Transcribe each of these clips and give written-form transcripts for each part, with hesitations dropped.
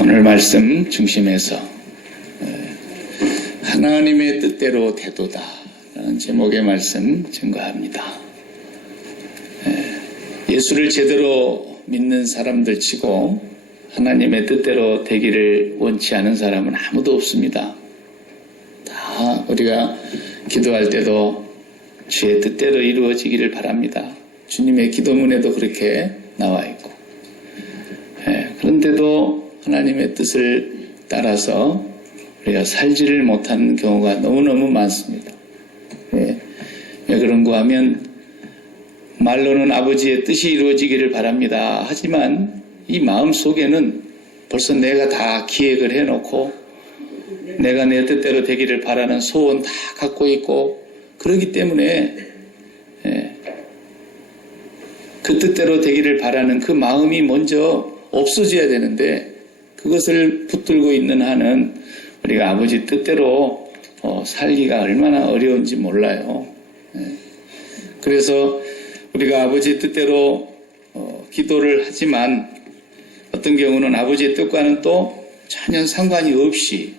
오늘 말씀 중심에서 하나님의 뜻대로 되도다 라는 제목의 말씀 증거합니다. 예수를 제대로 믿는 사람들 치고 하나님의 뜻대로 되기를 원치 않은 사람은 아무도 없습니다. 다 우리가 기도할 때도 주의 뜻대로 이루어지기를 바랍니다. 주님의 기도문에도 그렇게 나와 있고, 그런데도 하나님의 뜻을 따라서 우리가 살지를 못하는 경우가 너무너무 많습니다. 왜 그런가 하면 말로는 아버지의 뜻이 이루어지기를 바랍니다. 하지만 이 마음 속에는 벌써 내가 다 기획을 해놓고 내가 내 뜻대로 되기를 바라는 소원 다 갖고 있고, 그러기 때문에 그 뜻대로 되기를 바라는 그 마음이 먼저 없어져야 되는데, 그것을 붙들고 있는 한은 우리가 아버지 뜻대로 살기가 얼마나 어려운지 몰라요. 그래서 우리가 아버지 뜻대로 기도를 하지만 어떤 경우는 아버지의 뜻과는 또 전혀 상관이 없이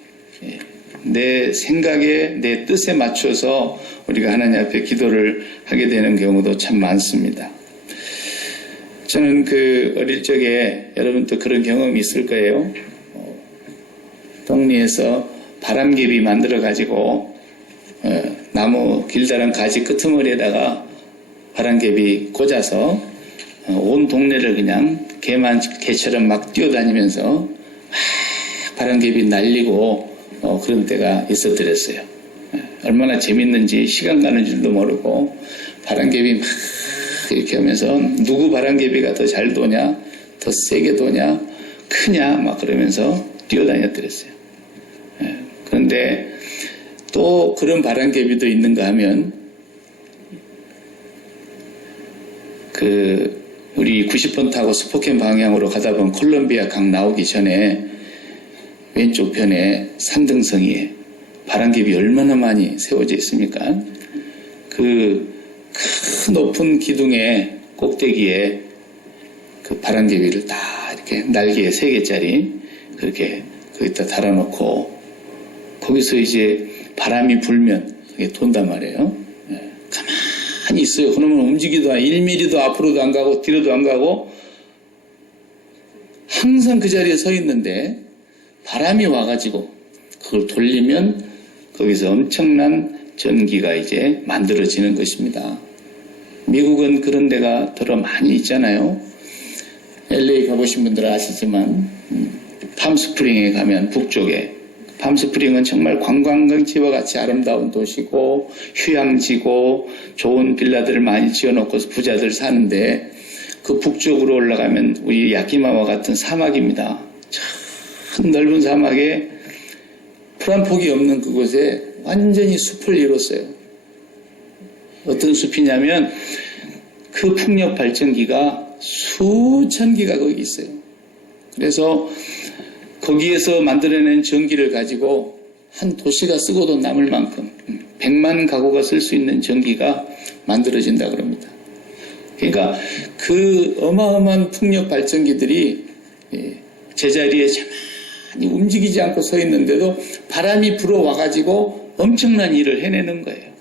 내 생각에 내 뜻에 맞춰서 우리가 하나님 앞에 기도를 하게 되는 경우도 참 많습니다. 저는 어릴 적에 여러분도 그런 경험이 있을 거예요. 동리에서 바람개비 만들어 가지고 나무 길다란 가지 끄트머리에다가 바람개비 꽂아서 온 동네를 그냥 개처럼 막 뛰어다니면서 바람개비 날리고 그런 때가 있었더랬어요. 얼마나 재밌는지 시간 가는 줄도 모르고 바람개비 막 이렇게 하면서 누구 바람개비가 더 잘 도냐, 더 세게 도냐, 크냐 막 그러면서 뛰어다녔더랬어요. 그런데 또 그런 바람개비도 있는가 하면 우리 90번 타고 스포켄 방향으로 가다 보면 콜롬비아 강 나오기 전에 왼쪽 편에 산등성이에 바람개비 얼마나 많이 세워져 있습니까? 그 높은 기둥의 꼭대기에 그 바람개비를 다 이렇게 날개에 3개짜리 그렇게 거기다 달아놓고 거기서 이제 바람이 불면 그게 돈단 말이에요. 가만히 있어요. 그러면 움직이도 1mm도 앞으로도 안 가고 뒤로도 안 가고 항상 그 자리에 서 있는데 바람이 와가지고 그걸 돌리면 거기서 엄청난 전기가 이제 만들어지는 것입니다. 미국은 그런 데가 더러 많이 있잖아요. LA 가보신 분들은 아시지만 팜스프링에 가면 북쪽에 팜스프링은 정말 관광지와 같이 아름다운 도시고 휴양지고 좋은 빌라들을 많이 지어놓고서 부자들 사는데 그 북쪽으로 올라가면 우리 야키마와 같은 사막입니다. 참 넓은 사막에 풀 한 폭이 없는 그곳에 완전히 숲을 이뤘어요. 어떤 숲이냐면 그 풍력 발전기가 수천 기가 거기 있어요. 그래서 거기에서 만들어낸 전기를 가지고 한 도시가 쓰고도 남을 만큼 100만 가구가 쓸 수 있는 전기가 만들어진다 그럽니다. 그러니까 그 어마어마한 풍력 발전기들이 제자리에 가만히 움직이지 않고 서 있는데도 바람이 불어와가지고 엄청난 일을 해내는 거예요.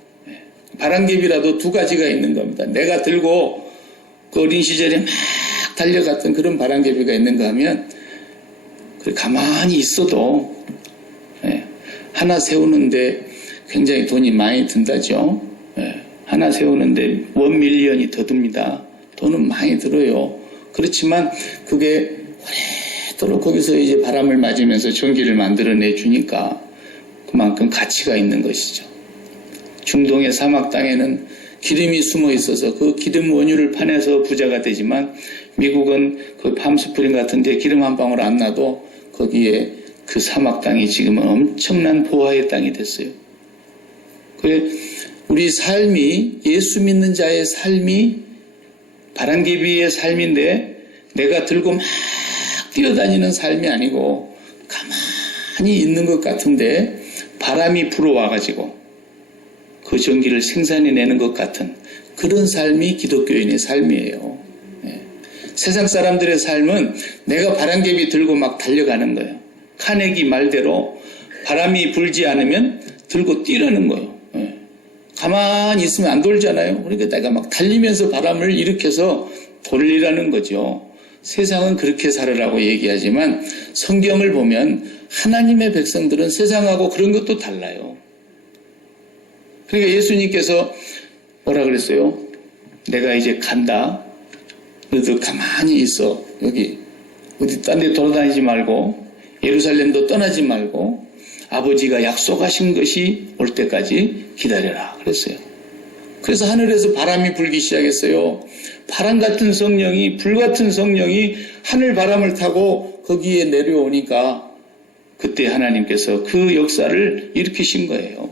바람개비라도 2가지가 있는 겁니다. 내가 들고 그 어린 시절에 막 달려갔던 그런 바람개비가 있는가 하면 가만히 있어도 하나 세우는데 굉장히 돈이 많이 든다죠. 하나 세우는데 1밀리언이 더 듭니다. 돈은 많이 들어요. 그렇지만 그게 오래도록 거기서 이제 바람을 맞으면서 전기를 만들어내 주니까 그만큼 가치가 있는 것이죠. 중동의 사막 땅에는 기름이 숨어 있어서 그 기름 원유를 파내서 부자가 되지만 미국은 그 팜스프링 같은 데 기름 한 방울 안 나도 거기에 그 사막 땅이 지금은 엄청난 보화의 땅이 됐어요. 그래 우리 삶이 예수 믿는 자의 삶이 바람개비의 삶인데 내가 들고 막 뛰어다니는 삶이 아니고 가만히 있는 것 같은데 바람이 불어와가지고 그 전기를 생산해내는 것 같은 그런 삶이 기독교인의 삶이에요. 세상 사람들의 삶은 내가 바람개비 들고 막 달려가는 거예요. 카네기 말대로 바람이 불지 않으면 들고 뛰라는 거예요. 예. 가만히 있으면 안 돌잖아요. 그러니까 내가 막 달리면서 바람을 일으켜서 돌리라는 거죠. 세상은 그렇게 살으라고 얘기하지만 성경을 보면 하나님의 백성들은 세상하고 그런 것도 달라요. 그러니까 예수님께서 뭐라 그랬어요? 내가 이제 간다. 너도 가만히 있어. 여기 어디 딴 데 돌아다니지 말고 예루살렘도 떠나지 말고 아버지가 약속하신 것이 올 때까지 기다려라 그랬어요. 그래서 하늘에서 바람이 불기 시작했어요. 바람 같은 성령이, 불 같은 성령이 하늘 바람을 타고 거기에 내려오니까 그때 하나님께서 그 역사를 일으키신 거예요.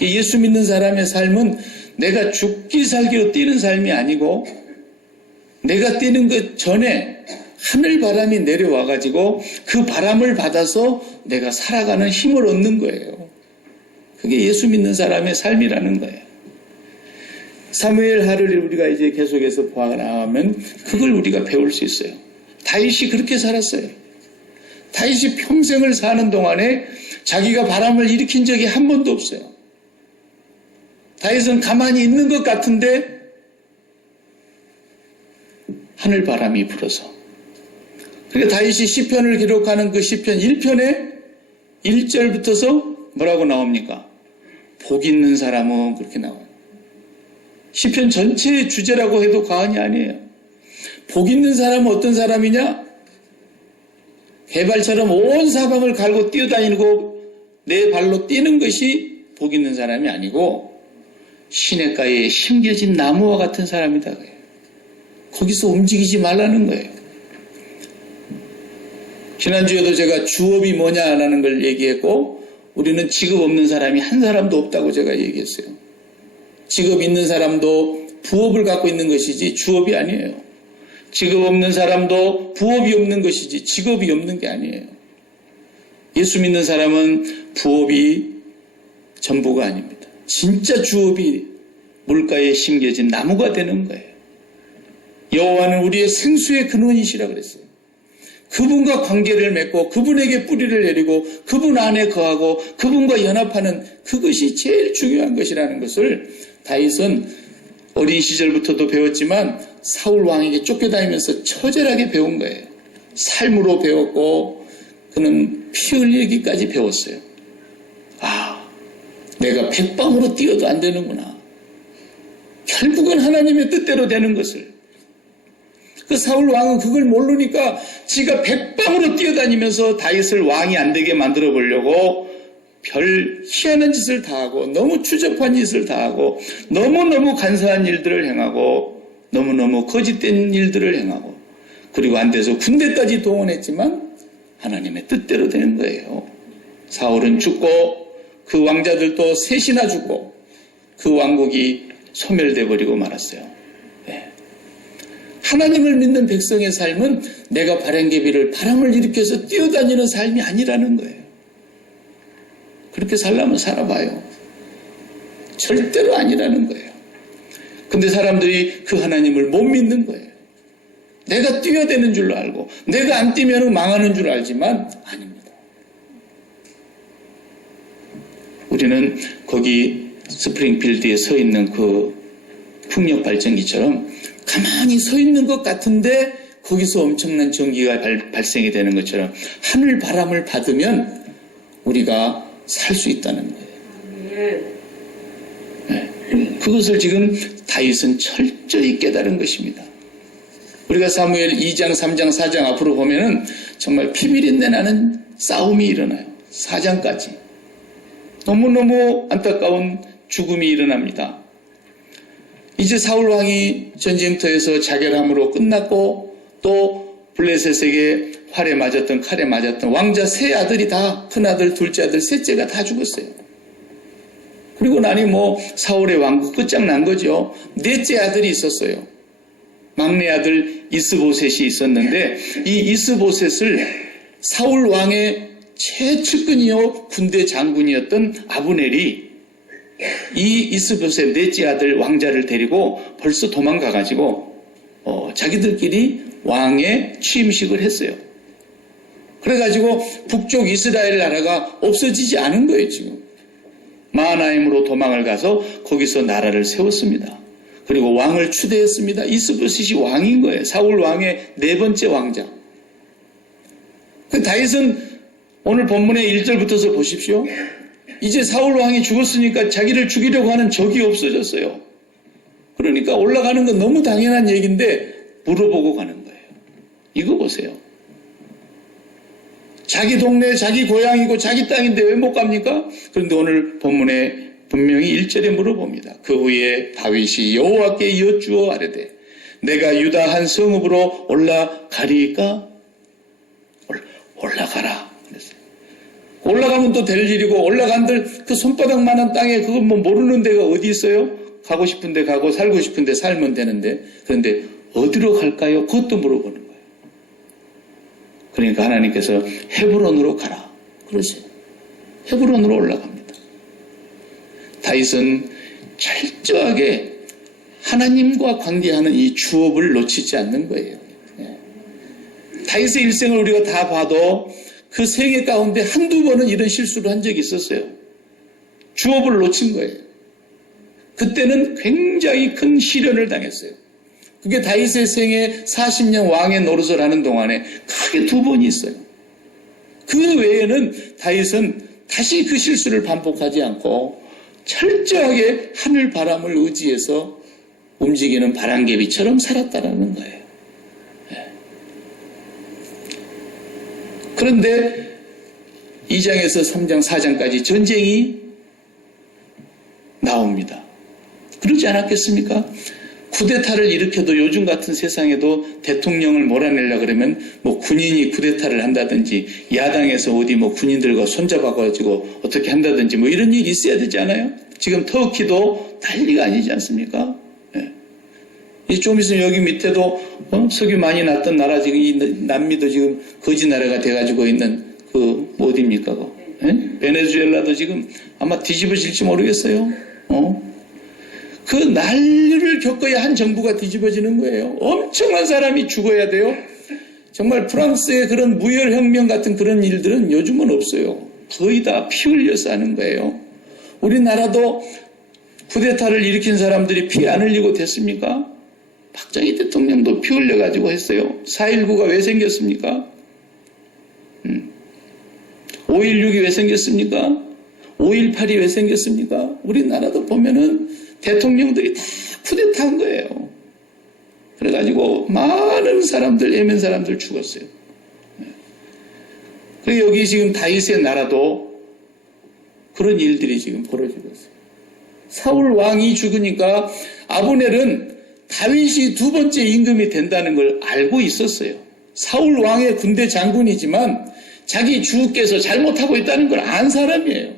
예수 믿는 사람의 삶은 내가 죽기 살기로 뛰는 삶이 아니고 내가 뛰는 것 전에 하늘 바람이 내려와가지고 그 바람을 받아서 내가 살아가는 힘을 얻는 거예요. 그게 예수 믿는 사람의 삶이라는 거예요. 사무엘 하를 우리가 이제 계속해서 보아나가면 그걸 우리가 배울 수 있어요. 다윗이 그렇게 살았어요. 다윗이 평생을 사는 동안에 자기가 바람을 일으킨 적이 한 번도 없어요. 다윗은 가만히 있는 것 같은데 하늘 바람이 불어서. 그러니까 다윗이 시편을 기록하는 그 시편 1편에 1절부터서 뭐라고 나옵니까? 복 있는 사람은 그렇게 나와요. 시편 전체의 주제라고 해도 과언이 아니에요. 복 있는 사람은 어떤 사람이냐? 개발처럼 온 사방을 갈고 뛰어다니고 내 발로 뛰는 것이 복 있는 사람이 아니고 시냇가에 심겨진 나무와 같은 사람이다. 거기서 움직이지 말라는 거예요. 지난주에도 제가 주업이 뭐냐라는 걸 얘기했고 우리는 직업 없는 사람이 한 사람도 없다고 제가 얘기했어요. 직업 있는 사람도 부업을 갖고 있는 것이지 주업이 아니에요. 직업 없는 사람도 부업이 없는 것이지 직업이 없는 게 아니에요. 예수 믿는 사람은 부업이 전부가 아닙니다. 진짜 주업이 물가에 심겨진 나무가 되는 거예요. 여호와는 우리의 생수의 근원이시라 그랬어요. 그분과 관계를 맺고 그분에게 뿌리를 내리고 그분 안에 거하고 그분과 연합하는 그것이 제일 중요한 것이라는 것을 다윗은 어린 시절부터도 배웠지만 사울 왕에게 쫓겨다니면서 처절하게 배운 거예요. 삶으로 배웠고 그는 피 흘리기까지 배웠어요. 아, 내가 백방으로 뛰어도 안 되는구나. 결국은 하나님의 뜻대로 되는 것을. 그 사울 왕은 그걸 모르니까 지가 백방으로 뛰어다니면서 다윗을 왕이 안 되게 만들어 보려고 별 희한한 짓을 다 하고 너무 추접한 짓을 다 하고 너무너무 간사한 일들을 행하고 너무너무 거짓된 일들을 행하고 그리고 안 돼서 군대까지 동원했지만 하나님의 뜻대로 되는 거예요. 사울은 죽고 그 왕자들도 셋이나 죽고 그 왕국이 소멸돼 버리고 말았어요. 하나님을 믿는 백성의 삶은 내가 바람개비를 바람을 일으켜서 뛰어다니는 삶이 아니라는 거예요. 그렇게 살려면 살아봐요. 절대로 아니라는 거예요. 근데 사람들이 그 하나님을 못 믿는 거예요. 내가 뛰어야 되는 줄로 알고 내가 안 뛰면 망하는 줄 알지만 아닙니다. 우리는 거기 스프링필드에 서 있는 그 풍력 발전기처럼 가만히 서 있는 것 같은데 거기서 엄청난 전기가 발생이 되는 것처럼 하늘 바람을 받으면 우리가 살 수 있다는 거예요. 네. 그것을 지금 다윗은 철저히 깨달은 것입니다. 우리가 사무엘 2장, 3장, 4장 앞으로 보면은 정말 피비린내 나는 싸움이 일어나요. 4장까지. 너무너무 안타까운 죽음이 일어납니다. 이제 사울 왕이 전쟁터에서 자결함으로 끝났고 또 블레셋에게 칼에 맞았던 왕자 세 아들이 다 큰아들, 둘째 아들, 셋째가 다 죽었어요. 그리고 나니 사울의 왕국 끝장난 거죠. 넷째 아들이 있었어요. 막내 아들 이스보셋이 있었는데 이 이스보셋을 사울 왕의 최측근이요 군대 장군이었던 아브넬이 이 이스보셋 넷째 아들 왕자를 데리고 벌써 도망가가지고 자기들끼리 왕의 취임식을 했어요. 그래가지고 북쪽 이스라엘 나라가 없어지지 않은 거예요, 지금. 마하나임으로 도망을 가서 거기서 나라를 세웠습니다. 그리고 왕을 추대했습니다. 이스보셋이 왕인 거예요. 사울 왕의 4번째 왕자. 그 다윗은 오늘 본문의 1절부터서 보십시오. 이제 사울 왕이 죽었으니까 자기를 죽이려고 하는 적이 없어졌어요. 그러니까 올라가는 건 너무 당연한 얘기인데 물어보고 가는 거예요. 이거 보세요. 자기 동네, 자기 고향이고 자기 땅인데 왜 못 갑니까? 그런데 오늘 본문에 분명히 1절에 물어봅니다. 그 후에 다윗이 여호와께 여쭈어 아뢰되 내가 유다 한 성읍으로 올라가리까? 올라가라. 그랬어요. 올라가면 또 될 일이고 올라간들 그 손바닥만한 땅에 그거 뭐 모르는 데가 어디 있어요? 가고 싶은 데 가고 살고 싶은 데 살면 되는데 그런데 어디로 갈까요? 그것도 물어보는 거예요. 그러니까 하나님께서 헤브론으로 가라. 그러세요. 헤브론으로 올라갑니다. 다윗은 철저하게 하나님과 관계하는 이 주업을 놓치지 않는 거예요. 다윗의 일생을 우리가 다 봐도 그 생애 가운데 한두 번은 이런 실수를 한 적이 있었어요. 주업을 놓친 거예요. 그때는 굉장히 큰 시련을 당했어요. 그게 다윗의 생애 40년 왕의 노릇을 하는 동안에 크게 2번이 있어요. 그 외에는 다윗은 다시 그 실수를 반복하지 않고 철저하게 하늘 바람을 의지해서 움직이는 바람개비처럼 살았다라는 거예요. 그런데 2장에서 3장, 4장까지 전쟁이 나옵니다. 그러지 않았겠습니까? 쿠데타를 일으켜도 요즘 같은 세상에도 대통령을 몰아내려고 그러면 뭐 군인이 쿠데타를 한다든지 야당에서 어디 뭐 군인들과 손잡아가지고 어떻게 한다든지 뭐 이런 일이 있어야 되지 않아요? 지금 터키도 난리가 아니지 않습니까? 예. 좀 있으면 여기 밑에도 석유 많이 났던 나라 지금 이 남미도 지금 거지 나라가 돼가지고 있는 그 어디입니까? 예? 베네수엘라도 지금 아마 뒤집어질지 모르겠어요. 그 난리를 겪어야 한 정부가 뒤집어지는 거예요. 엄청난 사람이 죽어야 돼요. 정말 프랑스의 그런 무혈혁명 같은 그런 일들은 요즘은 없어요. 거의 다 피 흘려서 하는 거예요. 우리나라도 쿠데타를 일으킨 사람들이 피 안 흘리고 됐습니까? 박정희 대통령도 피 흘려가지고 했어요. 4.19가 왜 생겼습니까? 5.16이 왜 생겼습니까? 5.18이 왜 생겼습니까? 우리나라도 보면은 대통령들이 다 쿠데타한 거예요. 그래가지고 많은 사람들, 예멘 사람들 죽었어요. 그리고 여기 지금 다윗의 나라도 그런 일들이 지금 벌어지고 있어요. 사울 왕이 죽으니까 아브넬은 다윗이 2번째 임금이 된다는 걸 알고 있었어요. 사울 왕의 군대 장군이지만 자기 주께서 잘못하고 있다는 걸 안 사람이에요.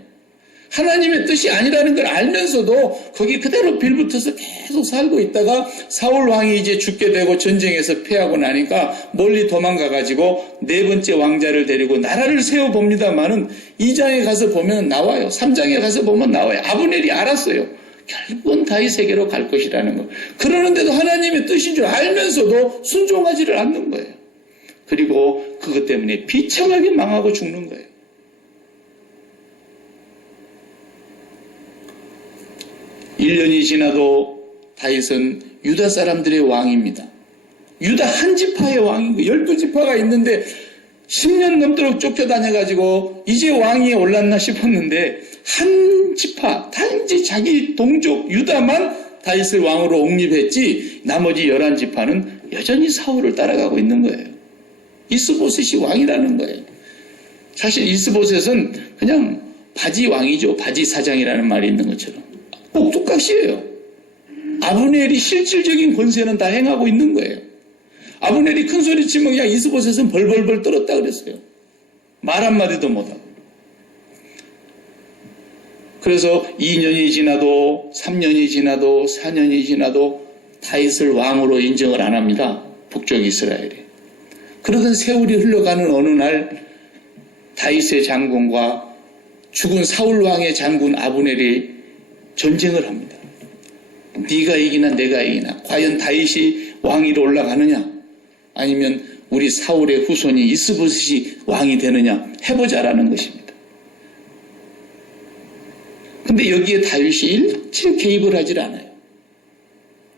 하나님의 뜻이 아니라는 걸 알면서도 거기 그대로 빌붙어서 계속 살고 있다가 사울 왕이 이제 죽게 되고 전쟁에서 패하고 나니까 멀리 도망가가지고 4번째 왕자를 데리고 나라를 세워봅니다만은 2장에 가서 보면 나와요. 3장에 가서 보면 나와요. 아브넬이 알았어요. 결국은 다윗에게로 갈 것이라는 거. 그러는데도 하나님의 뜻인 줄 알면서도 순종하지를 않는 거예요. 그리고 그것 때문에 비참하게 망하고 죽는 거예요. (1년이) 지나도 다윗은 유다 사람들의 왕입니다. 유다 한 지파의 왕인 거예요. 12지파가 있는데 10년 넘도록 쫓겨다녀가지고 이제 왕위에 올랐나 싶었는데 한 지파, 단지 자기 동족 유다만 다윗을 왕으로 옹립했지 나머지 11지파는 여전히 사울을 따라가고 있는 거예요. 이스보셋이 왕이라는 거예요. 사실 이스보셋은 그냥 바지 왕이죠. 바지 사장이라는 말이 있는 것처럼. 꼭두각시예요. 아브넬이 실질적인 권세는 다 행하고 있는 거예요. 아브넬이 큰 소리 치면 그냥 이스보셋은 벌벌벌 떨었다 그랬어요. 말 한마디도 못하고. 그래서 2년이 지나도 3년이 지나도 4년이 지나도 다윗을 왕으로 인정을 안 합니다. 북쪽 이스라엘이. 그러던 세월이 흘러가는 어느 날 다윗의 장군과 죽은 사울 왕의 장군 아브넬이 전쟁을 합니다. 네가 이기나 내가 이기나 과연 다윗이 왕위로 올라가느냐, 아니면 우리 사울의 후손이 이스보셋이 왕이 되느냐 해보자라는 것입니다. 근데 여기에 다윗이 일체 개입을 하질 않아요.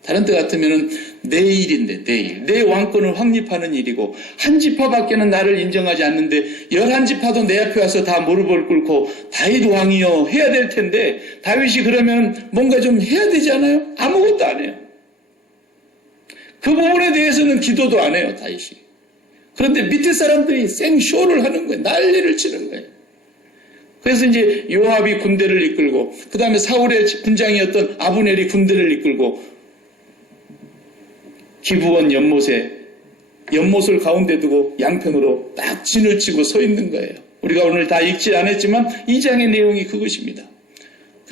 다른 때 같으면은 내 일인데, 내 왕권을 확립하는 일이고, 한 지파밖에는 나를 인정하지 않는데 11지파도 내 앞에 와서 다 무릎을 꿇고 다윗 왕이여 해야 될 텐데, 다윗이 그러면 뭔가 좀 해야 되지 않아요? 아무것도 안 해요. 그 부분에 대해서는 기도도 안 해요, 다윗이. 그런데 밑에 사람들이 생쇼를 하는 거예요. 난리를 치는 거예요. 그래서 이제 요압이 군대를 이끌고, 그 다음에 사울의 군장이었던 아브넬이 군대를 이끌고, 기브온 연못을 가운데 두고 양편으로 딱 진을 치고 서 있는 거예요. 우리가 오늘 다 읽지 않았지만 이 장의 내용이 그것입니다.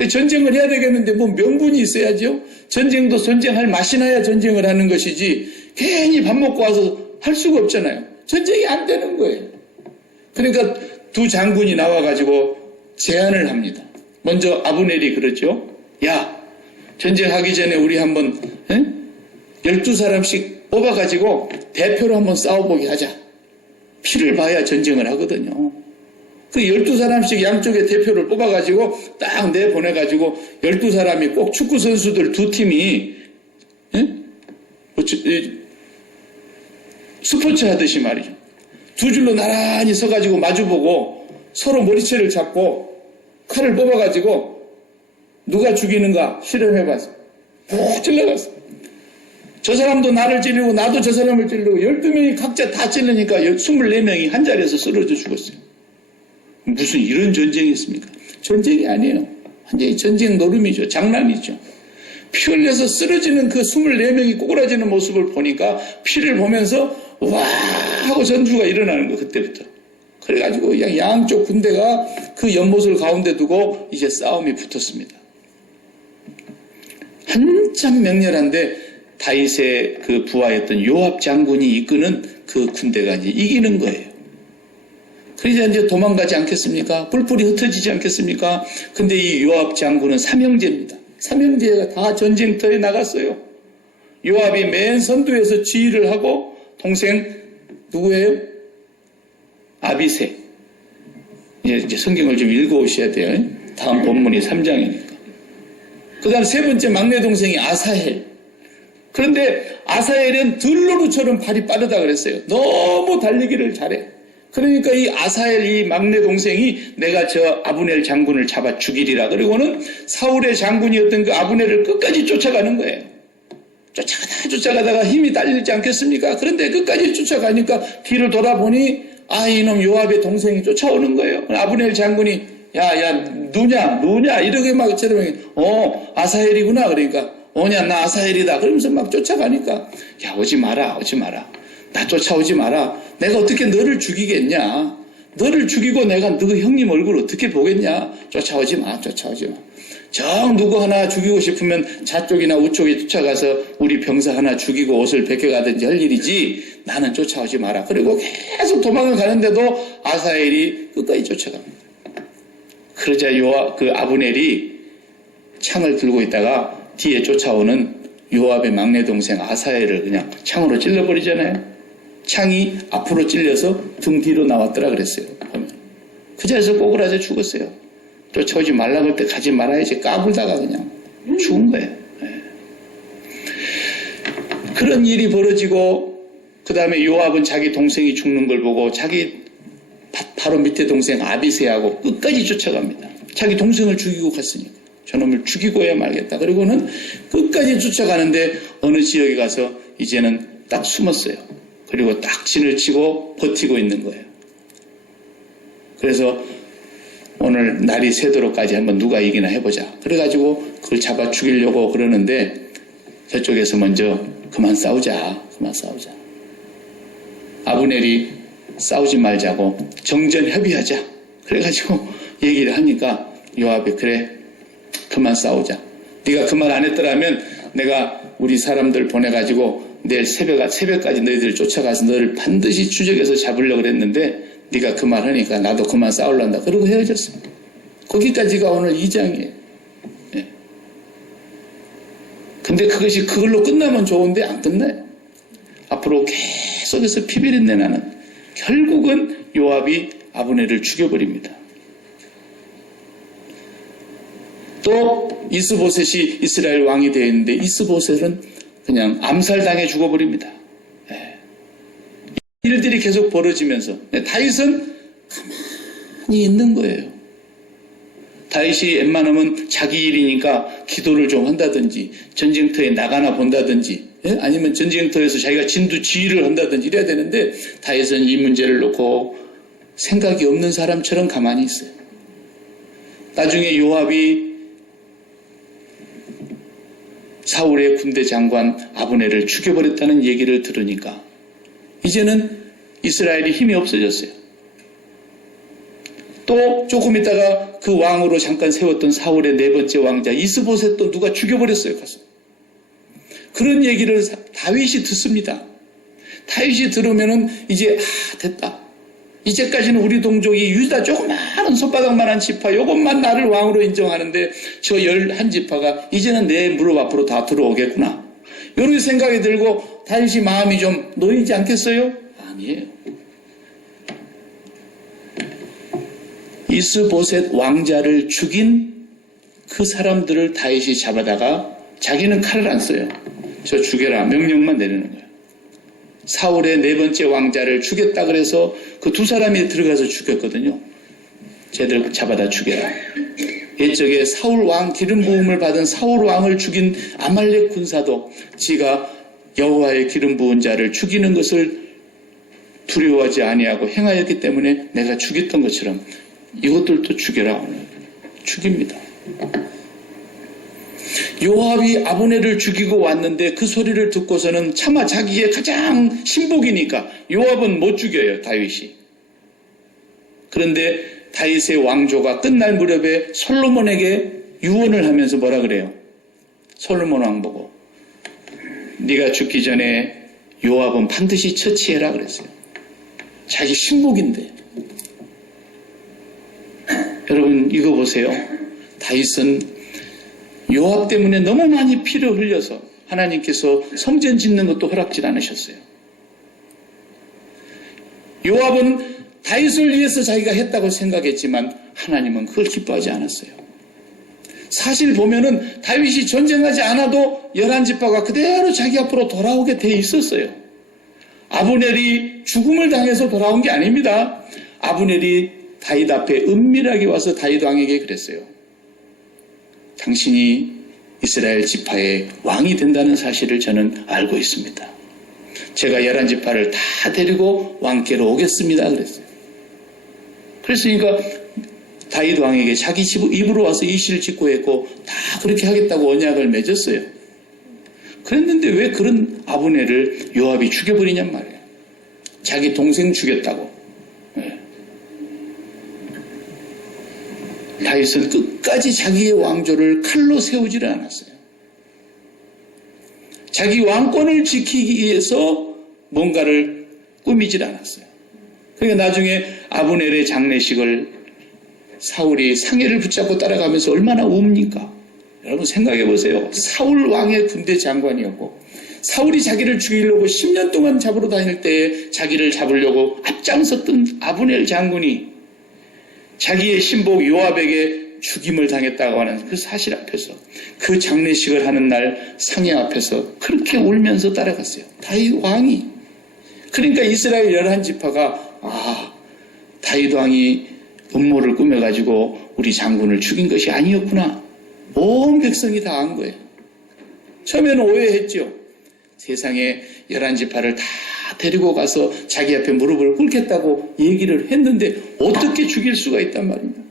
전쟁을 해야 되겠는데 뭐 명분이 있어야죠. 전쟁도 전쟁할 맛이 나야 전쟁을 하는 것이지 괜히 밥 먹고 와서 할 수가 없잖아요. 전쟁이 안 되는 거예요. 그러니까 두 장군이 나와가지고 제안을 합니다. 먼저 아브넬이 그러죠. 야, 전쟁하기 전에 우리 한번 12사람씩 뽑아가지고 대표로 한번 싸워보게 하자. 피를 봐야 전쟁을 하거든요. 그 12사람씩 양쪽에 대표를 뽑아가지고 딱 내보내가지고 12사람이 꼭 축구선수들 두 팀이 스포츠 하듯이 말이죠. 두 줄로 나란히 서가지고 마주보고 서로 머리채를 잡고 칼을 뽑아가지고 누가 죽이는가 실험해봤어. 푹 찔러갔어. 저 사람도 나를 찌르고 나도 저 사람을 찌르고 12명이 각자 다 찔르니까 24명이 한 자리에서 쓰러져 죽었어요. 무슨 이런 전쟁이 있습니까? 전쟁이 아니에요. 완전히 전쟁 노름이죠. 장난이죠. 피 흘려서 쓰러지는 그 24명이 꼬꾸라지는 모습을 보니까 피를 보면서 와 하고 전투가 일어나는 거예요. 그때부터. 그래가지고 그냥 양쪽 군대가 그 연못을 가운데 두고 이제 싸움이 붙었습니다. 한참 맹렬한데 다윗의 그 부하였던 요압 장군이 이끄는 그 군대가 이제 이기는 거예요. 그러자 이제 도망가지 않겠습니까? 뿔뿔이 흩어지지 않겠습니까? 근데 이 요압 장군은 삼형제입니다. 삼형제가 다 전쟁터에 나갔어요. 요압이 맨 선두에서 지휘를 하고 동생 누구예요? 아비새. 이제 성경을 좀 읽어오셔야 돼요. 다음 본문이 3장이니까. 그 다음 세 번째 막내 동생이 아사헬. 그런데 아사헬은 들로루처럼 발이 빠르다 그랬어요. 너무 달리기를 잘해. 그러니까 이 아사헬 이 막내 동생이 내가 저 아브넬 장군을 잡아 죽이리라. 그리고는 사울의 장군이었던 그 아브넬을 끝까지 쫓아가는 거예요. 쫓아가다가 힘이 딸리지 않겠습니까? 그런데 끝까지 쫓아가니까 뒤를 돌아보니 이놈 요압의 동생이 쫓아오는 거예요. 아브넬 장군이 야 누냐 이렇게 막 쳐다보니 아사헬이구나. 그러니까 나 아사헬이다. 그러면서 막 쫓아가니까 야 오지 마라. 나 쫓아오지 마라. 내가 어떻게 너를 죽이겠냐. 너를 죽이고 내가 너 형님 얼굴 어떻게 보겠냐. 쫓아오지 마. 정 누구 하나 죽이고 싶으면 좌쪽이나 우쪽에 쫓아가서 우리 병사 하나 죽이고 옷을 벗겨가든지 할 일이지 나는 쫓아오지 마라. 그리고 계속 도망을 가는데도 아사헬이 끝까지 쫓아갑니다. 그러자 그 아브넬이 창을 들고 있다가 뒤에 쫓아오는 요압의 막내 동생 아사헬을 그냥 창으로 찔러버리잖아요. 창이 앞으로 찔려서 등 뒤로 나왔더라 그랬어요. 그 자리에서 꼬그라져 죽었어요. 쫓아오지 말라고 할 때 가지 말아야지 까불다가 그냥 죽은 거예요. 그런 일이 벌어지고 그 다음에 요압은 자기 동생이 죽는 걸 보고 자기 바로 밑에 동생 아비새하고 끝까지 쫓아갑니다. 자기 동생을 죽이고 갔으니까 저놈을 죽이고야 말겠다. 그리고는 끝까지 쫓아가는데 어느 지역에 가서 이제는 딱 숨었어요. 그리고 딱 진을 치고 버티고 있는 거예요. 그래서 오늘 날이 새도록까지 한번 누가 이기나 해보자. 그래가지고 그걸 잡아 죽이려고 그러는데 저쪽에서 먼저 그만 싸우자. 아브넬이 싸우지 말자고 정전 협의하자. 그래가지고 얘기를 하니까 요압이 그래 그만 싸우자. 네가 그 말 안 했더라면 내가 우리 사람들 보내가지고 내일 새벽까지 너희들 쫓아가서 너를 반드시 추적해서 잡으려고 그랬는데 네가 그 말 하니까 나도 그만 싸우려한다. 그러고 헤어졌습니다. 거기까지가 오늘 2장이에요. 근데 그것이 그걸로 끝나면 좋은데 안 끝나요. 앞으로 계속해서 피비린내 나는, 결국은 요압이 아브넬을 죽여버립니다. 또 이스보셋이 이스라엘 왕이 되어 있는데 이스보셋은 그냥 암살당해 죽어버립니다. 일들이 계속 벌어지면서 다윗은 가만히 있는 거예요. 다윗이 웬만하면 자기 일이니까 기도를 좀 한다든지 전쟁터에 나가나 본다든지 아니면 전쟁터에서 자기가 진두지휘를 한다든지 이래야 되는데 다윗은 이 문제를 놓고 생각이 없는 사람처럼 가만히 있어요. 나중에 요압이 사울의 군대 장관 아브넬을 죽여버렸다는 얘기를 들으니까 이제는 이스라엘이 힘이 없어졌어요. 또 조금 있다가 그 왕으로 잠깐 세웠던 사울의 네 번째 왕자 이스보셋도 누가 죽여버렸어요. 가서. 그런 얘기를 다윗이 듣습니다. 다윗이 들으면은 이제 됐다. 이제까지는 우리 동족이 유다 조그마한 손바닥만한 지파 요것만 나를 왕으로 인정하는데 저 11지파가 이제는 내 무릎 앞으로 다 들어오겠구나. 이런 생각이 들고 다윗이 마음이 좀 놓이지 않겠어요? 아니에요. 이스보셋 왕자를 죽인 그 사람들을 다윗이 잡아다가 자기는 칼을 안 써요. 저 죽여라 명령만 내리는 거예요. 사울의 네 번째 왕자를 죽였다 그래서 그 두 사람이 들어가서 죽였거든요. 쟤들 잡아다 죽여라. 옛적에 사울 왕 기름 부음을 받은 사울 왕을 죽인 아말렉 군사도 지가 여호와의 기름 부은 자를 죽이는 것을 두려워하지 아니하고 행하였기 때문에 내가 죽였던 것처럼 이것들도 죽여라. 오늘 죽입니다. 요압이 아브넬을 죽이고 왔는데 그 소리를 듣고서는 차마 자기의 가장 신복이니까 요압은 못 죽여요. 다윗이. 그런데 다윗의 왕조가 끝날 무렵에 솔로몬에게 유언을 하면서 뭐라 그래요? 솔로몬 왕 보고 네가 죽기 전에 요압은 반드시 처치해라 그랬어요. 자기 신복인데. 여러분 이거 보세요. 다윗은 요압 때문에 너무 많이 피를 흘려서 하나님께서 성전 짓는 것도 허락지 않으셨어요. 요압은 다윗을 위해서 자기가 했다고 생각했지만 하나님은 그걸 기뻐하지 않았어요. 사실 보면은 다윗이 전쟁하지 않아도 11지파가 그대로 자기 앞으로 돌아오게 돼 있었어요. 아브넬이 죽음을 당해서 돌아온 게 아닙니다. 아브넬이 다윗 앞에 은밀하게 와서 다윗 왕에게 그랬어요. 당신이 이스라엘 지파의 왕이 된다는 사실을 저는 알고 있습니다. 제가 11지파를 다 데리고 왕께로 오겠습니다. 그랬어요. 그랬으니까 다윗 왕에게 자기 입으로 와서 이 시를 짓고 했고 다 그렇게 하겠다고 언약을 맺었어요. 그랬는데 왜 그런 아브넬을 요압이 죽여버리냔 말이에요. 자기 동생 죽였다고. 다윗은 끝까지 자기의 왕조를 칼로 세우지를 않았어요. 자기 왕권을 지키기 위해서 뭔가를 꾸미질 않았어요. 그러니까 나중에 아브넬의 장례식을 사울이 상해를 붙잡고 따라가면서 얼마나 웁니까? 여러분 생각해 보세요. 사울 왕의 군대 장관이었고 사울이 자기를 죽이려고 10년 동안 잡으러 다닐 때에 자기를 잡으려고 앞장섰던 아브넬 장군이 자기의 신복 요압에게 죽임을 당했다고 하는 그 사실 앞에서 그 장례식을 하는 날 상해 앞에서 그렇게 울면서 따라갔어요. 다윗 왕이. 그러니까 이스라엘 11지파가 다윗 왕이 음모를 꾸며가지고 우리 장군을 죽인 것이 아니었구나. 온 백성이 다 안 거예요. 처음에는 오해했죠. 세상에 11지파를 다 데리고 가서 자기 앞에 무릎을 꿇겠다고 얘기를 했는데 어떻게 죽일 수가 있단 말입니다.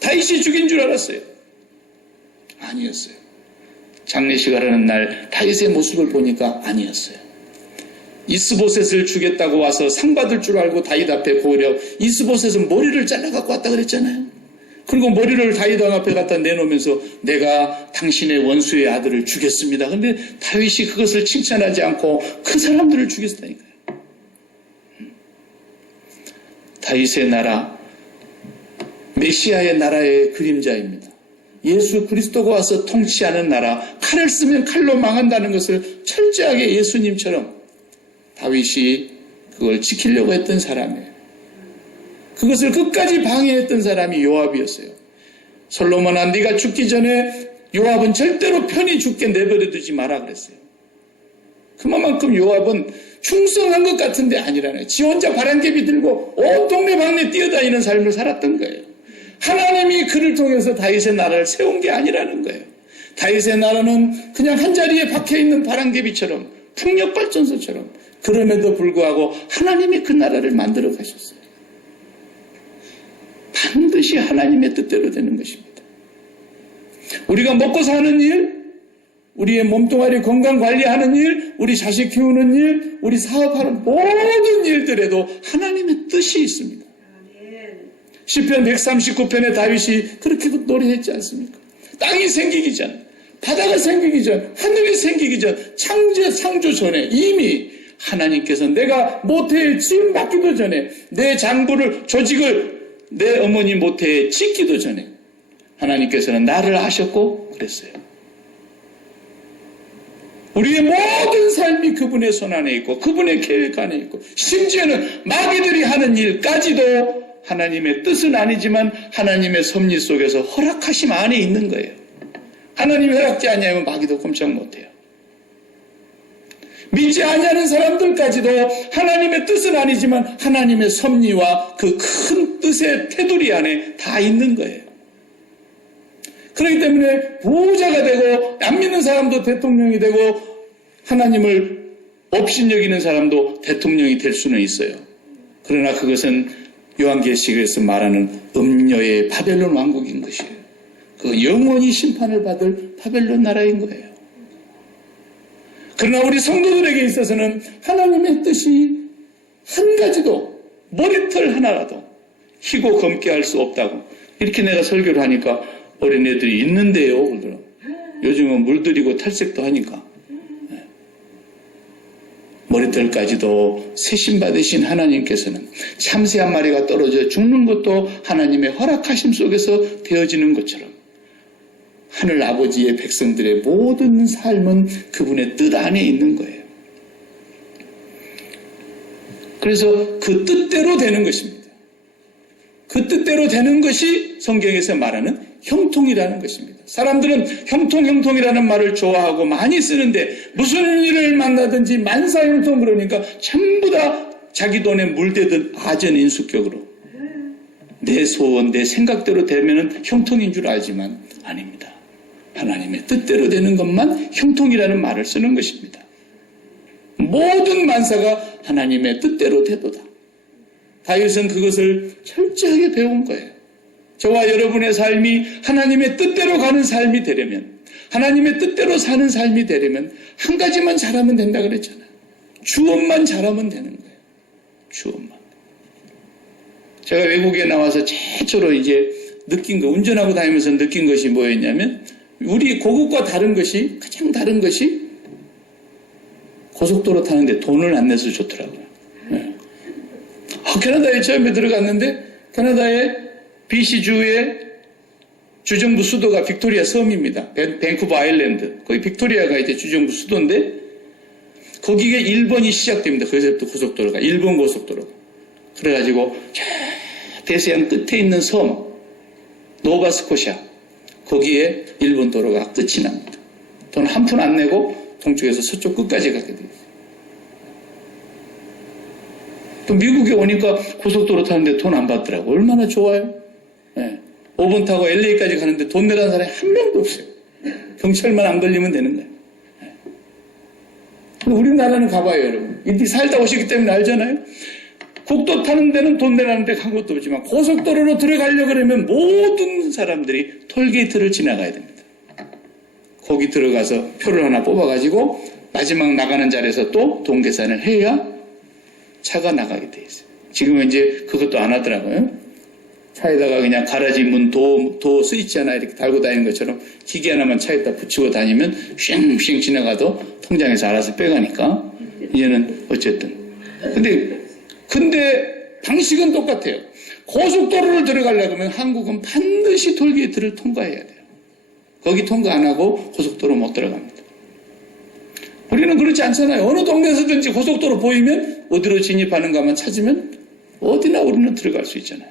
다윗이 죽인 줄 알았어요. 아니었어요. 장례식을 하는 날 다윗의 모습을 보니까 아니었어요. 이스보셋을 죽였다고 와서 상 받을 줄 알고 다윗 앞에 고려 이스보셋은 머리를 잘라갖고 왔다 그랬잖아요. 그리고 머리를 다윗 왕 앞에 갖다 내놓으면서 내가 당신의 원수의 아들을 죽였습니다. 그런데 다윗이 그것을 칭찬하지 않고 그 사람들을 죽였다니까요. 다윗의 나라, 메시아의 나라의 그림자입니다. 예수 그리스도가 와서 통치하는 나라, 칼을 쓰면 칼로 망한다는 것을 철저하게 예수님처럼 다윗이 그걸 지키려고 했던 사람이에요. 그것을 끝까지 방해했던 사람이 요압이었어요. 솔로몬아, 네가 죽기 전에 요압은 절대로 편히 죽게 내버려두지 마라 그랬어요. 그만큼 요압은 충성한 것 같은데 아니라네요. 지 혼자 바람개비 들고 온 동네방네 뛰어다니는 삶을 살았던 거예요. 하나님이 그를 통해서 다윗의 나라를 세운 게 아니라는 거예요. 다윗의 나라는 그냥 한자리에 박혀있는 바람개비처럼 풍력발전소처럼, 그럼에도 불구하고 하나님이 그 나라를 만들어 가셨어요. 반드시 하나님의 뜻대로 되는 것입니다. 우리가 먹고 사는 일, 우리의 몸뚱아리 건강 관리하는 일, 우리 자식 키우는 일, 우리 사업하는 모든 일들에도 하나님의 뜻이 있습니다. 시편 139편에 다윗이 그렇게 노래했지 않습니까? 땅이 생기기 전, 바다가 생기기 전, 하늘이 생기기 전, 창조 전에 이미 하나님께서 내가 모태에 지음 받기도 전에, 내 장부를, 조직을 내 어머니 모태에 짓기도 전에 하나님께서는 나를 아셨고 그랬어요. 우리의 모든 삶이 그분의 손 안에 있고 그분의 계획 안에 있고, 심지어는 마귀들이 하는 일까지도 하나님의 뜻은 아니지만 하나님의 섭리 속에서 허락하심 안에 있는 거예요. 하나님이 허락지 아니하면 마귀도 꼼짝 못해요. 믿지 아니하는 사람들까지도 하나님의 뜻은 아니지만 하나님의 섭리와 그 큰 뜻의 테두리 안에 다 있는 거예요. 그렇기 때문에 부자가 되고 안 믿는 사람도 대통령이 되고 하나님을 업신여기는 사람도 대통령이 될 수는 있어요. 그러나 그것은 요한계시록에서 말하는 음녀의 바벨론 왕국인 것이에요. 그 영원히 심판을 받을 바벨론 나라인 거예요. 그러나 우리 성도들에게 있어서는 하나님의 뜻이 한 가지도, 머리털 하나라도 희고 검게 할 수 없다고 이렇게 내가 설교를 하니까 어린애들이 있는데요. 그러더라고요. 요즘은 물들이고 탈색도 하니까. 머리털까지도 세심받으신 하나님께서는 참새 한 마리가 떨어져 죽는 것도 하나님의 허락하심 속에서 되어지는 것처럼 하늘 아버지의 백성들의 모든 삶은 그분의 뜻 안에 있는 거예요. 그래서 그 뜻대로 되는 것입니다. 그 뜻대로 되는 것이 성경에서 말하는 형통이라는 것입니다. 사람들은 형통이라는 말을 좋아하고 많이 쓰는데 무슨 일을 만나든지 만사형통 그러니까 전부 다 자기 돈에 물대듯 아전인수격으로 내 소원, 내 생각대로 되면은 형통인 줄 알지만 아닙니다. 하나님의 뜻대로 되는 것만 형통이라는 말을 쓰는 것입니다. 모든 만사가 하나님의 뜻대로 되도다. 다윗은 그것을 철저하게 배운 거예요. 저와 여러분의 삶이 하나님의 뜻대로 가는 삶이 되려면, 하나님의 뜻대로 사는 삶이 되려면 한 가지만 잘하면 된다 그랬잖아요. 주업만 잘하면 되는 거예요. 주업만. 제가 외국에 나와서 최초로 이제 느낀 거, 운전하고 다니면서 느낀 것이 뭐였냐면, 우리 고국과 다른 것이, 가장 다른 것이 고속도로 타는데 돈을 안 내서 좋더라고요. 네. 캐나다에 처음에 들어갔는데 캐나다의 BC주의 주정부 수도가 빅토리아 섬입니다. 밴쿠버 아일랜드. 거기 빅토리아가 이제 주정부 수도인데 거기에 1번이 시작됩니다. 거기서부터 고속도로가 1번 고속도로가. 그래가지고 저 대서양 끝에 있는 섬 노바스코샤 거기에 1번 도로가 끝이 납니다. 돈 한 푼 안 내고 동쪽에서 서쪽 끝까지 가게 돼요. 또 미국에 오니까 고속도로 타는데 돈 안 받더라고. 얼마나 좋아요. 네. 5번 타고 LA까지 가는데 돈 내라는 사람이 한 명도 없어요. 경찰만 안 걸리면 되는 거예요. 네. 우리나라는 가봐요, 여러분. 이렇게 살다 오시기 때문에 알잖아요. 국도 타는 데는 돈 내라는 데 간 것도 없지만 고속도로로 들어가려고 그러면 모든 사람들이 톨게이트를 지나가야 됩니다. 거기 들어가서 표를 하나 뽑아가지고 마지막 나가는 자리에서 또 돈 계산을 해야 차가 나가게 돼 있어요. 지금은 이제 그것도 안 하더라고요. 차에다가 그냥 가라지 문 도 스위치 하나 이렇게 달고 다니는 것처럼 기계 하나만 차에다 붙이고 다니면 쉥쉥 지나가도 통장에서 알아서 빼가니까 이제는 어쨌든. 근데 방식은 똑같아요. 고속도로를 들어가려고 하면 한국은 반드시 톨게이트를 통과해야 돼요. 거기 통과 안 하고 고속도로 못 들어갑니다. 우리는 그렇지 않잖아요. 어느 동네에서든지 고속도로 보이면 어디로 진입하는가만 찾으면 어디나 우리는 들어갈 수 있잖아요.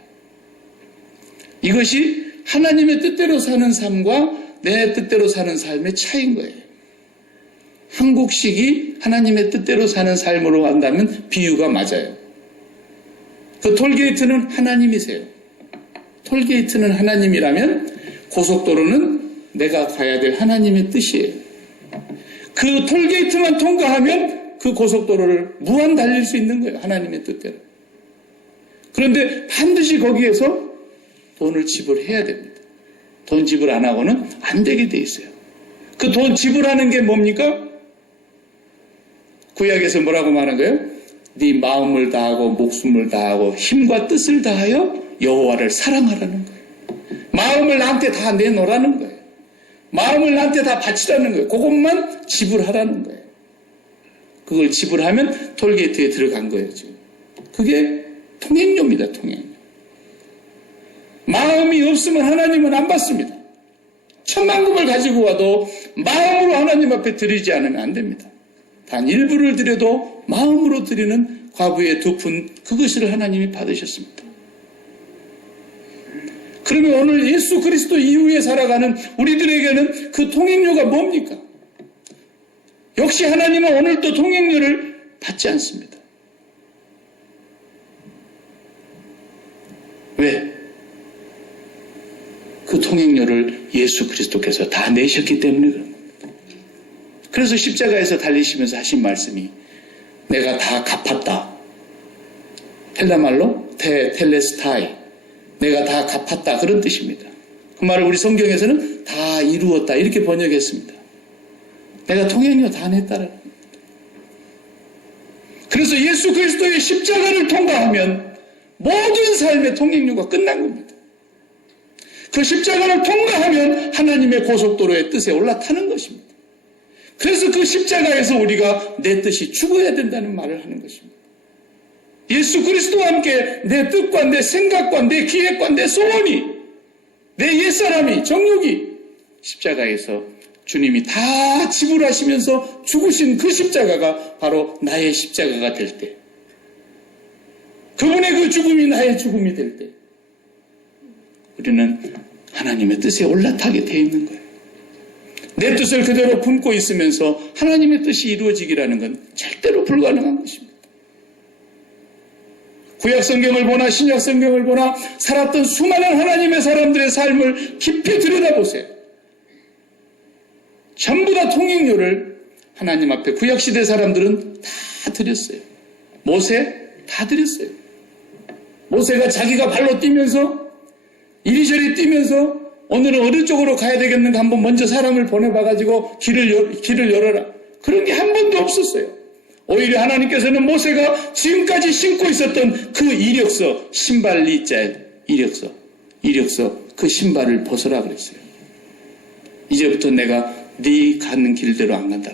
이것이 하나님의 뜻대로 사는 삶과 내 뜻대로 사는 삶의 차이인 거예요. 한국식이 하나님의 뜻대로 사는 삶으로 한다면 비유가 맞아요. 그 톨게이트는 하나님이세요. 톨게이트는 하나님이라면 고속도로는 내가 가야 될 하나님의 뜻이에요. 그 톨게이트만 통과하면 그 고속도로를 무한 달릴 수 있는 거예요. 하나님의 뜻대로. 그런데 반드시 거기에서 돈을 지불해야 됩니다. 돈 지불 안 하고는 안 되게 돼 있어요. 그 돈 지불하는 게 뭡니까? 구약에서 뭐라고 말한 거예요? 네 마음을 다하고 목숨을 다하고 힘과 뜻을 다하여 여호와를 사랑하라는 거예요. 마음을 나한테 다 내놓으라는 거예요. 마음을 나한테 다 바치라는 거예요. 그것만 지불하라는 거예요. 그걸 지불하면 톨게이트에 들어간 거예요. 지금. 그게 통행료입니다. 통행료. 마음이 없으면 하나님은 안 받습니다. 천만금을 가지고 와도 마음으로 하나님 앞에 드리지 않으면 안 됩니다. 단 일부를 드려도 마음으로 드리는 과부의 두 푼, 그것을 하나님이 받으셨습니다. 그러면 오늘 예수 그리스도 이후에 살아가는 우리들에게는 그 통행료가 뭡니까? 역시 하나님은 오늘도 통행료를 받지 않습니다. 왜? 그 통행료를 예수 그리스도께서 다 내셨기 때문에 그런 겁니다. 그래서 십자가에서 달리시면서 하신 말씀이 내가 다 갚았다. 텔라말로 텔레스타이, 내가 다 갚았다, 그런 뜻입니다. 그 말을 우리 성경에서는 다 이루었다 이렇게 번역했습니다. 내가 통행료 다 냈다라는 겁니다. 그래서 예수 그리스도의 십자가를 통과하면 모든 삶의 통행료가 끝난 겁니다. 그 십자가를 통과하면 하나님의 고속도로의 뜻에 올라타는 것입니다. 그래서 그 십자가에서 우리가 내 뜻이 죽어야 된다는 말을 하는 것입니다. 예수 그리스도와 함께 내 뜻과 내 생각과 내 기획과 내 소원이, 내 옛사람이, 정욕이 십자가에서 주님이 다 지불하시면서 죽으신 그 십자가가 바로 나의 십자가가 될 때, 그분의 그 죽음이 나의 죽음이 될 때 우리는 하나님의 뜻에 올라타게 돼 있는 거예요. 내 뜻을 그대로 품고 있으면서 하나님의 뜻이 이루어지기라는 건 절대로 불가능한 것입니다. 구약 성경을 보나 신약 성경을 보나 살았던 수많은 하나님의 사람들의 삶을 깊이 들여다보세요. 전부 다 통행료를 하나님 앞에 구약시대 사람들은 다 드렸어요. 모세 다 드렸어요. 모세가 자기가 발로 뛰면서 이리저리 뛰면서 오늘은 어느 쪽으로 가야 되겠는가 한번 먼저 사람을 보내봐가지고 길을 열어라. 그런 게 한 번도 없었어요. 오히려 하나님께서는 모세가 지금까지 신고 있었던 그 이력서, 신발 리자 이력서 그 신발을 벗어라 그랬어요. 이제부터 내가 네 가는 길대로 안 간다.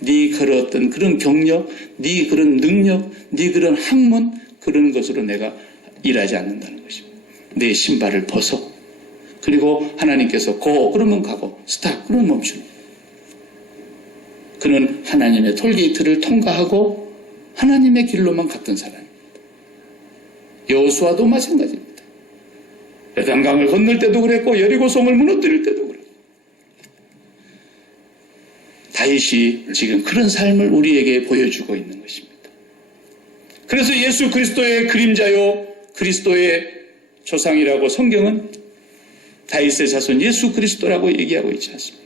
네 걸었던 그런 경력, 네 그런 능력, 네 그런 학문, 그런 것으로 내가 일하지 않는다는 것입니다. 내 신발을 벗어. 그리고 하나님께서 고 그러면 가고 스탑 그러면 멈추는. 그는 하나님의 톨게이트를 통과하고 하나님의 길로만 갔던 사람입니다. 여호수아도 마찬가지입니다. 요단강을 건널 때도 그랬고 여리고성을 무너뜨릴 때도 그랬고 다윗이 지금 그런 삶을 우리에게 보여주고 있는 것입니다. 그래서 예수 그리스도의 그림자요 그리스도의 조상이라고 성경은 다윗의 자손 예수 그리스도라고 얘기하고 있지 않습니까?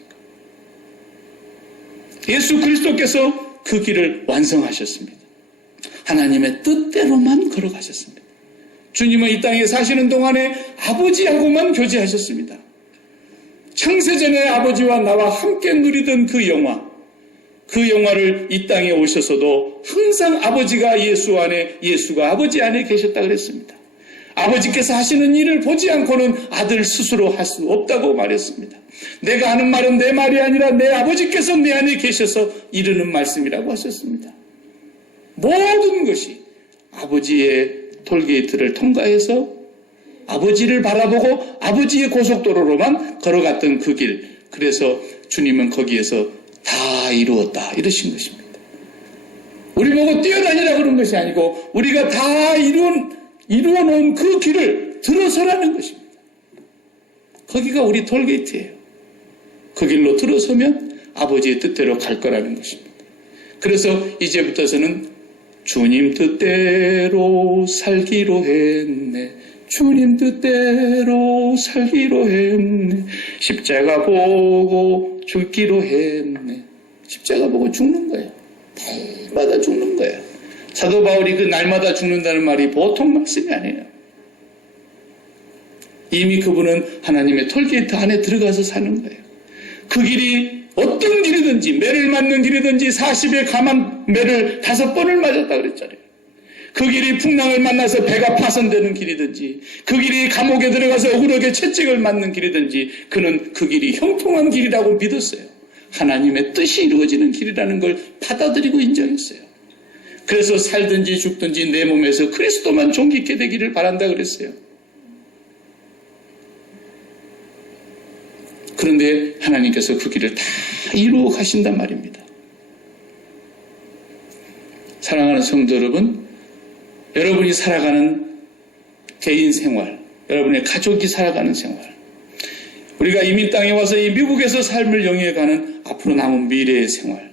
예수 그리스도께서 그 길을 완성하셨습니다. 하나님의 뜻대로만 걸어가셨습니다. 주님은 이 땅에 사시는 동안에 아버지하고만 교제하셨습니다. 창세전에 아버지와 나와 함께 누리던 그 영화를 이 땅에 오셔서도 항상 아버지가 예수 안에, 예수가 아버지 안에 계셨다 그랬습니다. 아버지께서 하시는 일을 보지 않고는 아들 스스로 할 수 없다고 말했습니다. 내가 하는 말은 내 말이 아니라 내 아버지께서 내 안에 계셔서 이르는 말씀이라고 하셨습니다. 모든 것이 아버지의 톨게이트를 통과해서 아버지를 바라보고 아버지의 고속도로로만 걸어갔던 그 길. 그래서 주님은 거기에서 다 이루었다 이러신 것입니다. 우리 보고 뛰어다니라 그런 것이 아니고 우리가 다 이루어놓은 그 길을 들어서라는 것입니다. 거기가 우리 톨게이트예요. 그 길로 들어서면 아버지의 뜻대로 갈 거라는 것입니다. 그래서 이제부터서는 주님 뜻대로 살기로 했네. 주님 뜻대로 살기로 했네. 십자가 보고 죽기로 했네. 십자가 보고 죽는 거예요. 날마다 죽는 거예요. 사도 바울이 그 날마다 죽는다는 말이 보통 말씀이 아니에요. 이미 그분은 하나님의 톨게이트 안에 들어가서 사는 거예요. 그 길이 어떤 길이든지, 매를 맞는 길이든지 40에 감한 매를 5번을 맞았다 그랬잖아요. 그 길이 풍랑을 만나서 배가 파손되는 길이든지, 그 길이 감옥에 들어가서 억울하게 채찍을 맞는 길이든지, 그는 그 길이 형통한 길이라고 믿었어요. 하나님의 뜻이 이루어지는 길이라는 걸 받아들이고 인정했어요. 그래서 살든지 죽든지 내 몸에서 그리스도만 존귀케 되기를 바란다 그랬어요. 그런데 하나님께서 그 길을 다 이루어 가신단 말입니다. 사랑하는 성도 여러분, 여러분이 살아가는 개인 생활, 여러분의 가족이 살아가는 생활, 우리가 이민 땅에 와서 이 미국에서 삶을 영위해가는 앞으로 남은 미래의 생활,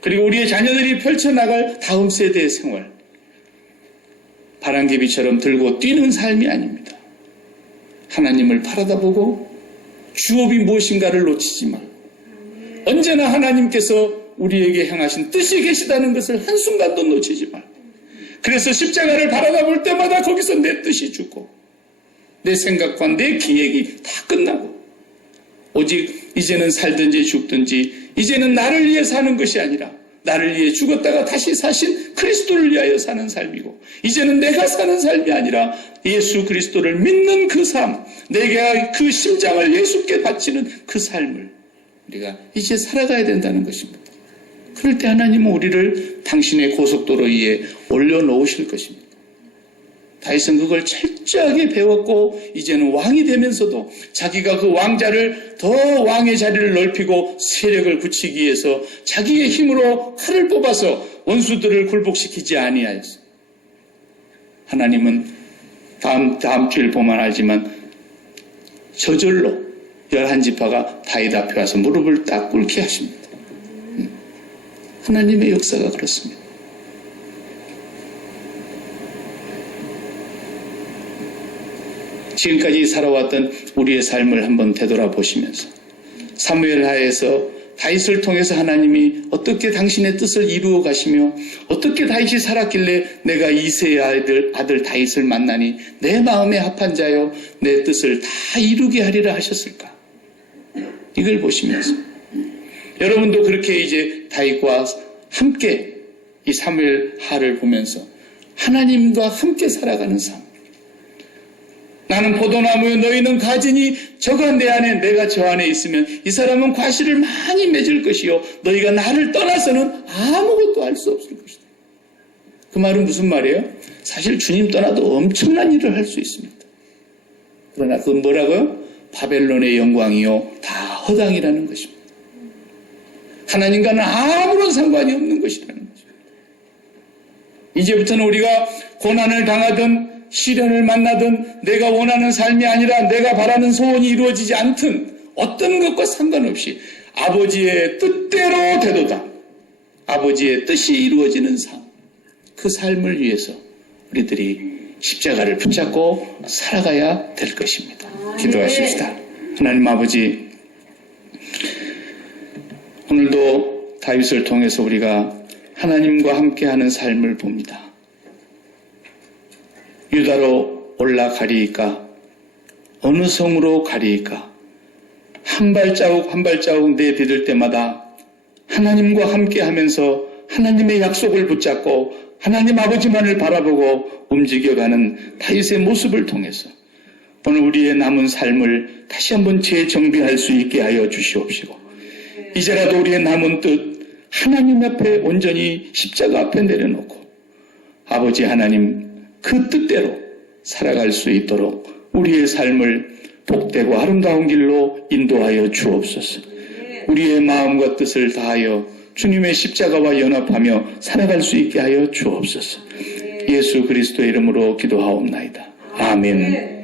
그리고 우리의 자녀들이 펼쳐나갈 다음 세대의 생활, 바람개비처럼 들고 뛰는 삶이 아닙니다. 하나님을 바라다보고 주업이 무엇인가를 놓치지 마. 언제나 하나님께서 우리에게 향하신 뜻이 계시다는 것을 한순간도 놓치지 마. 그래서 십자가를 바라다볼 때마다 거기서 내 뜻이 죽고 내 생각과 내 기획이 다 끝나고 오직 이제는 살든지 죽든지 이제는 나를 위해 사는 것이 아니라 나를 위해 죽었다가 다시 사신 그리스도를 위하여 사는 삶이고 이제는 내가 사는 삶이 아니라 예수 그리스도를 믿는 그 삶, 내가 그 심장을 예수께 바치는 그 삶을 우리가 이제 살아가야 된다는 것입니다. 그럴 때 하나님은 우리를 당신의 고속도로 위에 올려놓으실 것입니다. 다윗은 그걸 철저하게 배웠고 이제는 왕이 되면서도 자기가 그 왕자를 더 왕의 자리를 넓히고 세력을 굳히기 위해서 자기의 힘으로 칼을 뽑아서 원수들을 굴복시키지 아니하였어요. 하나님은 다음 주일 보면 알지만 저절로 11지파가 다윗 앞에 와서 무릎을 딱 꿇게 하십니다. 하나님의 역사가 그렇습니다. 지금까지 살아왔던 우리의 삶을 한번 되돌아보시면서 사무엘 하에서 다윗을 통해서 하나님이 어떻게 당신의 뜻을 이루어 가시며 어떻게 다윗이 살았길래 내가 이새의 아들 다윗을 만나니 내 마음에 합한 자여 내 뜻을 다 이루게 하리라 하셨을까? 이걸 보시면서 여러분도 그렇게 이제 다윗과 함께 이 사무엘 하를 보면서 하나님과 함께 살아가는 삶. 나는 포도나무요 너희는 가지니 저가 내 안에 내가 저 안에 있으면 이 사람은 과실을 많이 맺을 것이요 너희가 나를 떠나서는 아무것도 할 수 없을 것이다. 그 말은 무슨 말이에요? 사실 주님 떠나도 엄청난 일을 할 수 있습니다. 그러나 그건 뭐라고요? 바벨론의 영광이요 다 허당이라는 것입니다. 하나님과는 아무런 상관이 없는 것이라는 것입니다. 이제부터는 우리가 고난을 당하든 시련을 만나든 내가 원하는 삶이 아니라 내가 바라는 소원이 이루어지지 않든 어떤 것과 상관없이 아버지의 뜻대로 되도다. 아버지의 뜻이 이루어지는 삶. 그 삶을 위해서 우리들이 십자가를 붙잡고 살아가야 될 것입니다. 기도하십시다. 하나님 아버지, 오늘도 다윗을 통해서 우리가 하나님과 함께하는 삶을 봅니다. 유다로 올라가리이까 어느 성으로 가리이까 한 발자국 한 발자국 내디딜 때마다 하나님과 함께하면서 하나님의 약속을 붙잡고 하나님 아버지만을 바라보고 움직여가는 다윗의 모습을 통해서 오늘 우리의 남은 삶을 다시 한번 재정비할 수 있게 하여 주시옵시고 이제라도 우리의 남은 뜻 하나님 앞에 온전히 십자가 앞에 내려놓고 아버지 하나님 그 뜻대로 살아갈 수 있도록 우리의 삶을 복되고 아름다운 길로 인도하여 주옵소서. 우리의 마음과 뜻을 다하여 주님의 십자가와 연합하며 살아갈 수 있게 하여 주옵소서. 예수 그리스도의 이름으로 기도하옵나이다. 아멘.